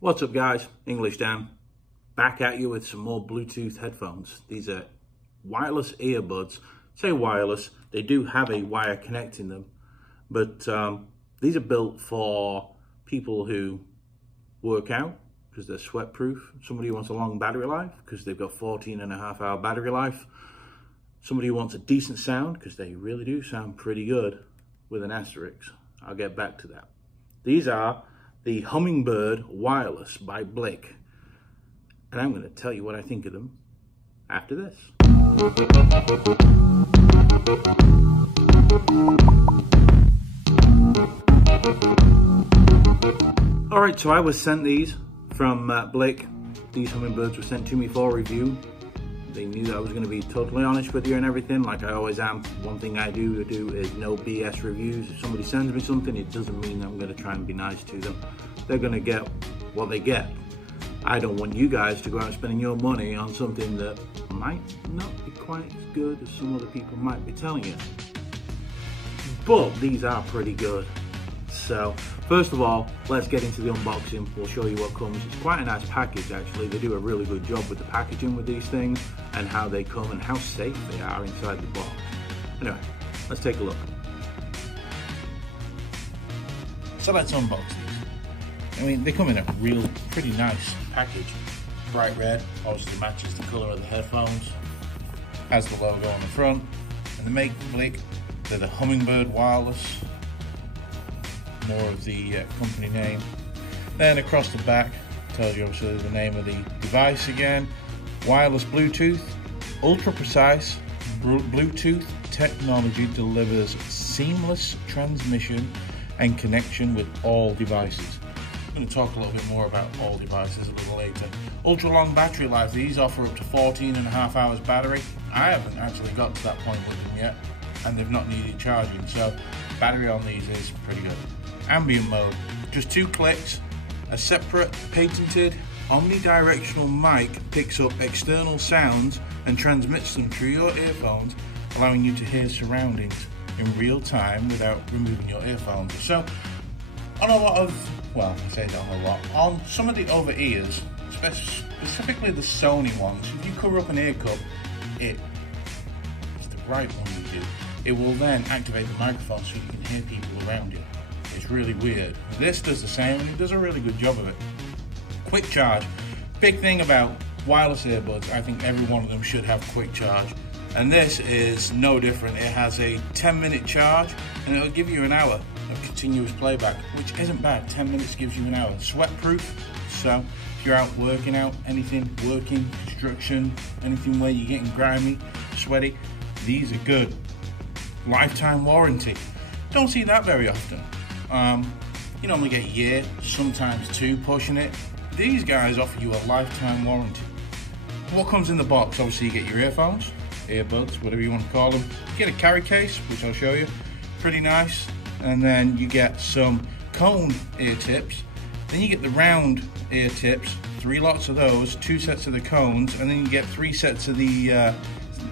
What's up guys, English Dan, back at you with some more Bluetooth headphones. These are wireless earbuds. Say wireless, they do have a wire connecting them, but these are built for people who work out because they're sweat proof. Somebody who wants a long battery life because they've got 14.5-hour battery life. Somebody who wants a decent sound because they really do sound pretty good with an asterisk. I'll get back to that. These are the Hummingbird Wireless by Bliiq. And I'm going to tell you what I think of them after this. Alright, so I was sent these from Bliiq. These Hummingbirds were sent to me for review. They knew that I was going to be totally honest with you and everything, like I always am. One thing I do is no BS reviews. If somebody sends me something, it doesn't mean I'm going to try and be nice to them. They're going to get what they get. I don't want you guys to go out spending your money on something that might not be quite as good as some other people might be telling you. But these are pretty good. So, first of all, let's get into the unboxing. We'll show you what comes. It's quite a nice package actually. They do a really good job with the packaging with these things and how they come and how safe they are inside the box. Anyway, let's take a look. So let's unbox these. I mean, they come in a pretty nice package. Bright red, obviously matches the color of the headphones. Has the logo on the front. And they make Bliiq. They're the Hummingbird Wireless. More of the company name. Then across the back tells you obviously the name of the device again. Wireless Bluetooth, ultra precise Bluetooth technology delivers seamless transmission and connection with all devices. I'm going to talk a little bit more about all devices a little later. Ultra long battery life. These offer up to 14.5 hours battery. I haven't actually got to that point with them yet, and they've not needed charging, so battery on these is pretty good. Ambient mode, just 2 clicks. A separate patented omnidirectional mic picks up external sounds and transmits them through your earphones, allowing you to hear surroundings in real time without removing your earphones. So on a lot of, well, I say not a lot, on some of the over ears, specifically the Sony ones, if you cover up an ear cup, it's the right one you do. It will then activate the microphone so you can hear people around you. It's really weird. This does the same and it does a really good job of it. Quick charge. Big thing about wireless earbuds, I think every one of them should have quick charge. And this is no different. It has a 10-minute charge and it'll give you an hour of continuous playback, which isn't bad. 10 minutes gives you an hour. Sweat proof, so if you're out working out, anything, working, construction, anything where you're getting grimy, sweaty, these are good. Lifetime warranty. Don't see that very often. You normally get a year, sometimes 2 pushing it. These guys offer you a lifetime warranty. What comes in the box? Obviously you get your earphones, earbuds, whatever you want to call them. You get a carry case, which I'll show you, pretty nice. And then you get some cone ear tips. Then you get the round ear tips, 3 lots of those, 2 sets of the cones, and then you get 3 sets of the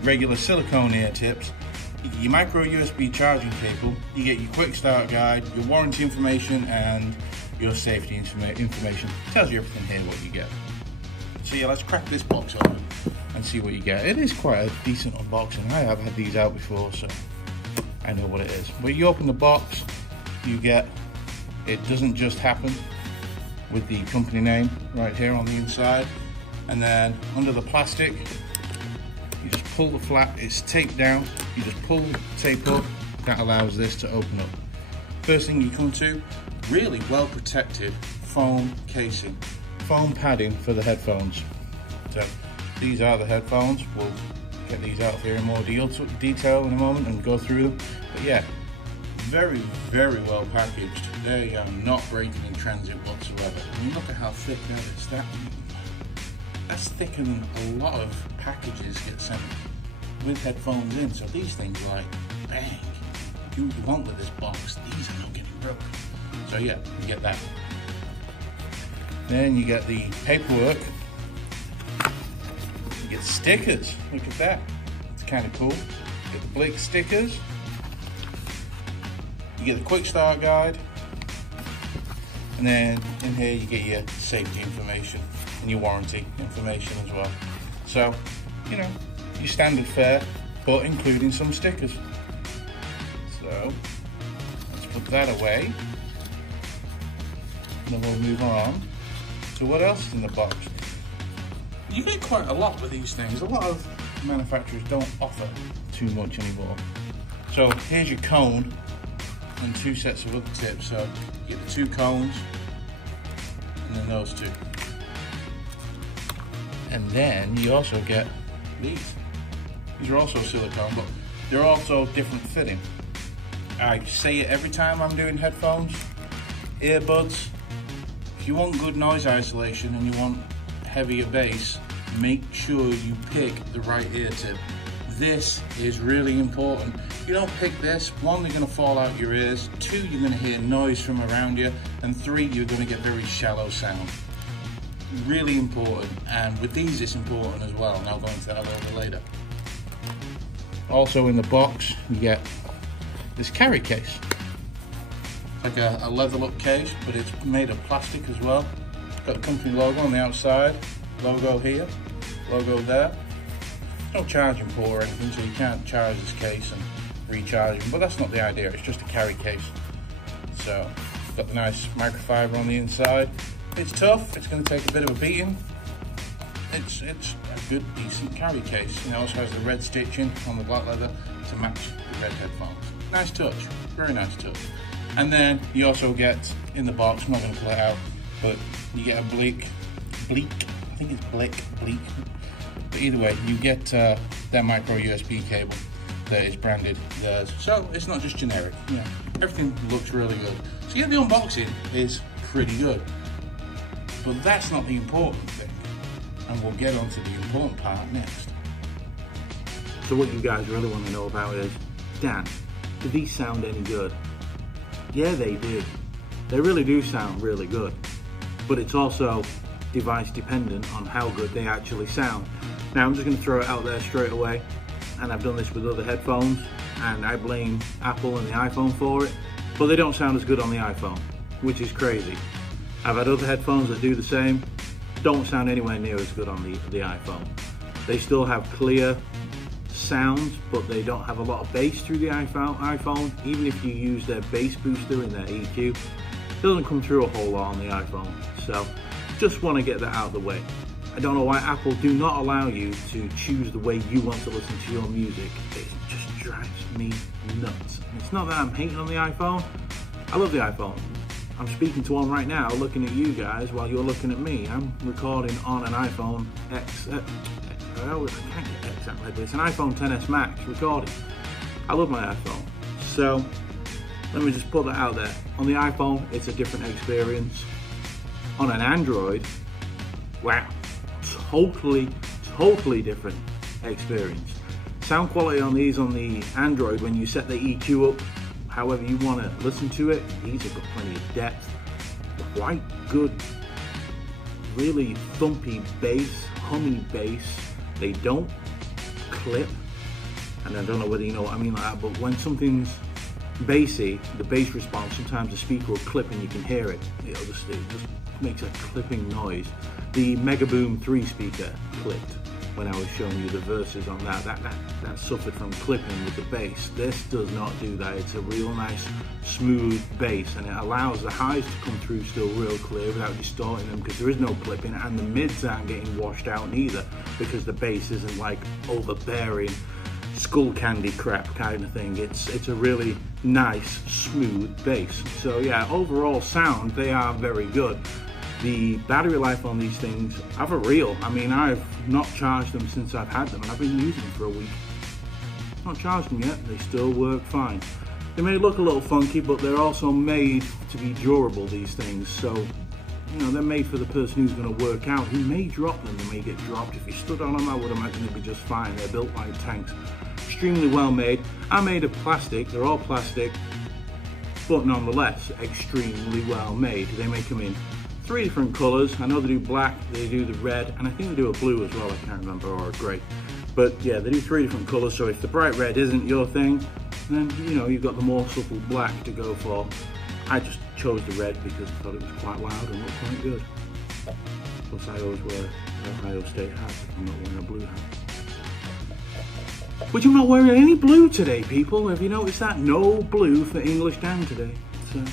regular silicone ear tips. Your micro USB charging cable, you get your quick start guide, your warranty information, and your safety information. Tells you everything here what you get. So yeah, let's crack this box open and see what you get. It is quite a decent unboxing. I have had these out before, so I know what it is. When you open the box, you get, it doesn't just happen with the company name right here on the inside, and then under the plastic, you just pull the flap, it's taped down, you just pull the tape up, that allows this to open up. First thing you come to, really well protected foam casing, foam padding for the headphones. So these are the headphones, we'll get these out here in more detail in a moment and go through them. But yeah, very, very well packaged. They are not breaking in transit whatsoever. I mean, look at how thick that is. That's thicker than a lot of packages get sent with headphones in. So these things are like, bang, do what you want with this box. These are not getting broken. So yeah, you get that. Then you get the paperwork. You get stickers. Look at that. It's kind of cool. You get the Bliiq stickers. You get the quick start guide. And then in here you get your safety information and your warranty information as well. So, you know, your standard fare, but including some stickers. So, let's put that away. And then we'll move on to what else is in the box. You get quite a lot with these things. A lot of manufacturers don't offer too much anymore. So here's your cone and 2 sets of other tips. So you get the 2 cones and then those 2. And then you also get these. These are also silicone, but they're also different fitting. I say it every time I'm doing headphones, earbuds. If you want good noise isolation and you want heavier bass, make sure you pick the right ear tip. This is really important. If you don't pick this, 1, they're gonna fall out your ears, 2, you're gonna hear noise from around you, and 3, you're gonna get very shallow sound. Really important, and with these it's important as well, and I'll go into that a little bit later. Also in the box, you get this carry case. It's like a leather look case, but it's made of plastic as well. It's got the company logo on the outside, logo here, logo there. No charging port or anything, so you can't charge this case and recharge them, but that's not the idea, it's just a carry case. So, got the nice microfiber on the inside. It's tough, it's going to take a bit of a beating. It's a good, decent carry case. It also has the red stitching on the black leather to match the red headphones. Nice touch, very nice touch. And then you also get, in the box, I'm not going to pull it out, but you get a Bliiq, I think it's Bliiq. But either way, you get their micro USB cable that is branded theirs. So it's not just generic, you know, everything looks really good. So yeah, the unboxing is pretty good. But that's not the important thing. And we'll get on to the important part next. So what you guys really want to know about is, Dan, do these sound any good? Yeah, they do. They really do sound really good. But it's also device dependent on how good they actually sound. Now I'm just going to throw it out there straight away, and I've done this with other headphones, and I blame Apple and the iPhone for it, but they don't sound as good on the iPhone, which is crazy. I've had other headphones that do the same, don't sound anywhere near as good on the iPhone. They still have clear sounds, but they don't have a lot of bass through the iPhone. Even if you use their bass booster in their EQ, it doesn't come through a whole lot on the iPhone. So just want to get that out of the way. I don't know why Apple do not allow you to choose the way you want to listen to your music. It just drives me nuts. And it's not that I'm hating on the iPhone. I love the iPhone. I'm speaking to one right now, looking at you guys while you're looking at me. I'm recording on an iPhone X. I can't get X out like this. An iPhone XS Max recording. I love my iPhone. So let me just put that out there. On the iPhone, it's a different experience. On an Android, wow, totally different experience. Sound quality on these on the Android, when you set the EQ up however you want to listen to it, these have got plenty of depth, quite good, really thumpy bass, hummy bass. They don't clip, and I don't know whether you know what I mean like that, but when something's bassy, the bass response, sometimes the speaker will clip and you can hear it. It just makes a clipping noise. The Mega Boom 3 speaker clipped when I was showing you the verses on that. That suffered from clipping with the bass. This does not do that. It's a real nice smooth bass, and it allows the highs to come through still real clear without distorting them, because there is no clipping, and the mids aren't getting washed out neither, because the bass isn't like overbearing skull candy crap kind of thing. It's a really nice smooth bass. So yeah, overall sound, they are very good. The battery life on these things are for real. I mean, I've not charged them since I've had them, and I've been using them for a week. Not charged them yet, they still work fine. They may look a little funky, but they're also made to be durable, these things. So, you know, they're made for the person who's going to work out. He may drop them, they may get dropped. If you stood on them, I would imagine they'd be just fine. They're built like tanks. Extremely well made. Are made of plastic, they're all plastic, but nonetheless, extremely well made. They may come in 3 different colours. I know they do black, they do the red, and I think they do a blue as well, I can't remember, or a grey. But yeah, they do 3 different colours, so if the bright red isn't your thing, then you know, you've got the more subtle black to go for. I just chose the red because I thought it was quite loud and looked quite good. Plus I always wear an Ohio State hat if I'm not wearing a blue hat. Which I'm not wearing any blue today, people. Have you noticed that? No blue for English Dan today. So,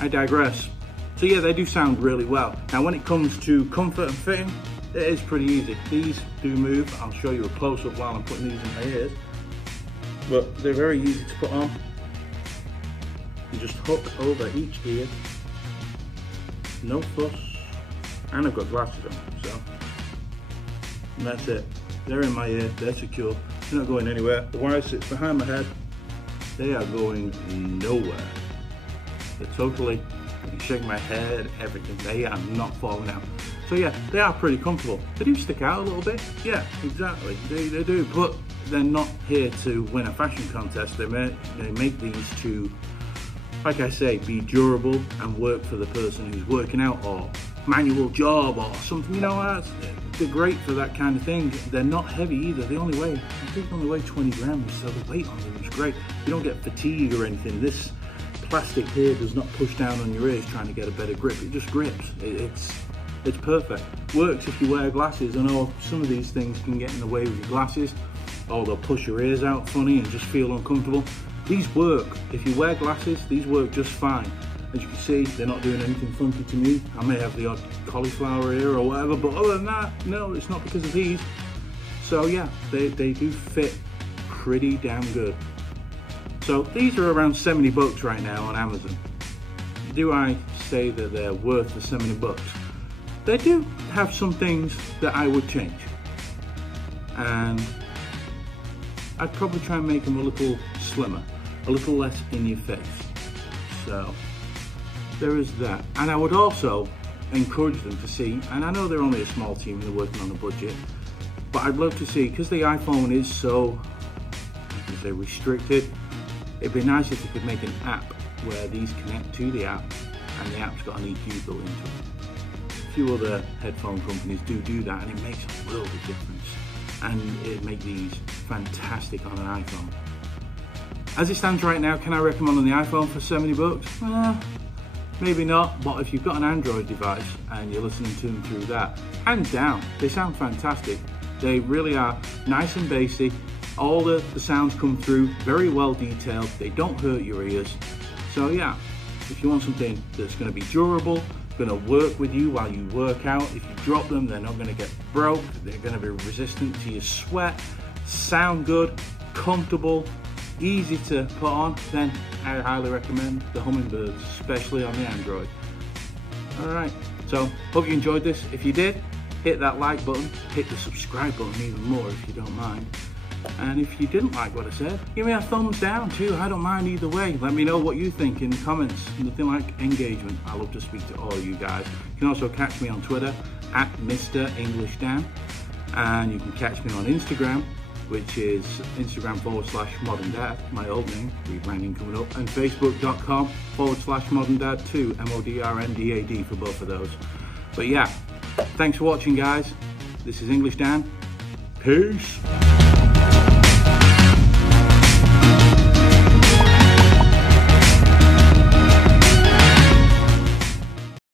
I digress. So yeah, they do sound really well. Now when it comes to comfort and fitting, it is pretty easy. These do move. I'll show you a close-up while I'm putting these in my ears. But they're very easy to put on. You just hook over each ear. No fuss. And I've got glasses on, so. And that's it. They're in my ear, they're secure. They're not going anywhere. The wire sits behind my head. They are going nowhere. They're totally, I can shake my head, everything. They are not falling out. So yeah, they are pretty comfortable. They do stick out a little bit. Yeah, exactly. They do, but they're not here to win a fashion contest. They make these to, like I say, be durable and work for the person who's working out or manual job or something, you know. They're great for that kind of thing. They're not heavy either. They only weigh, I think they only weigh 20 grams, so the weight on them is great. You don't get fatigue or anything. This plastic here does not push down on your ears trying to get a better grip. It just grips. It's perfect. Works if you wear glasses. I know some of these things can get in the way with your glasses, or they'll push your ears out funny and just feel uncomfortable. These work. If you wear glasses, these work just fine. As you can see, they're not doing anything funky to me. I may have the odd cauliflower ear or whatever, but other than that, no, it's not because of these. So yeah, they do fit pretty damn good. So these are around 70 bucks right now on Amazon. Do I say that they're worth the 70 bucks? They do have some things that I would change. And I'd probably try and make them a little slimmer, a little less in your face. So there is that. And I would also encourage them to see, and I know they're only a small team and they're working on a budget, but I'd love to see, because the iPhone is so, I can say, restricted, it'd be nice if they could make an app where these connect to the app and the app's got an EQ built into it. A few other headphone companies do that, and it makes a world of difference. And it'd make these fantastic on an iPhone. As it stands right now, can I recommend on the iPhone for 70 bucks? Maybe not, but if you've got an Android device and you're listening to them through that, hands down, they sound fantastic. They really are nice and bassy. All the sounds come through very well detailed. They don't hurt your ears. So yeah, if you want something that's going to be durable, going to work with you while you work out, if you drop them, they're not going to get broke. They're going to be resistant to your sweat, sound good, comfortable, easy to put on, then I highly recommend the Hummingbirds, especially on the Android. Alright, so hope you enjoyed this. If you did, hit that like button, hit the subscribe button even more if you don't mind. And if you didn't like what I said, give me a thumbs down too. I don't mind either way. Let me know what you think in the comments. Nothing like engagement. I love to speak to all of you guys. You can also catch me on Twitter at Mr. English Dan. And you can catch me on Instagram, which is Instagram/ModernDad, my old name, rebranding coming up, and Facebook.com/ModernDad2, MODRNDAD for both of those. But yeah, thanks for watching, guys. This is English Dan. Peace.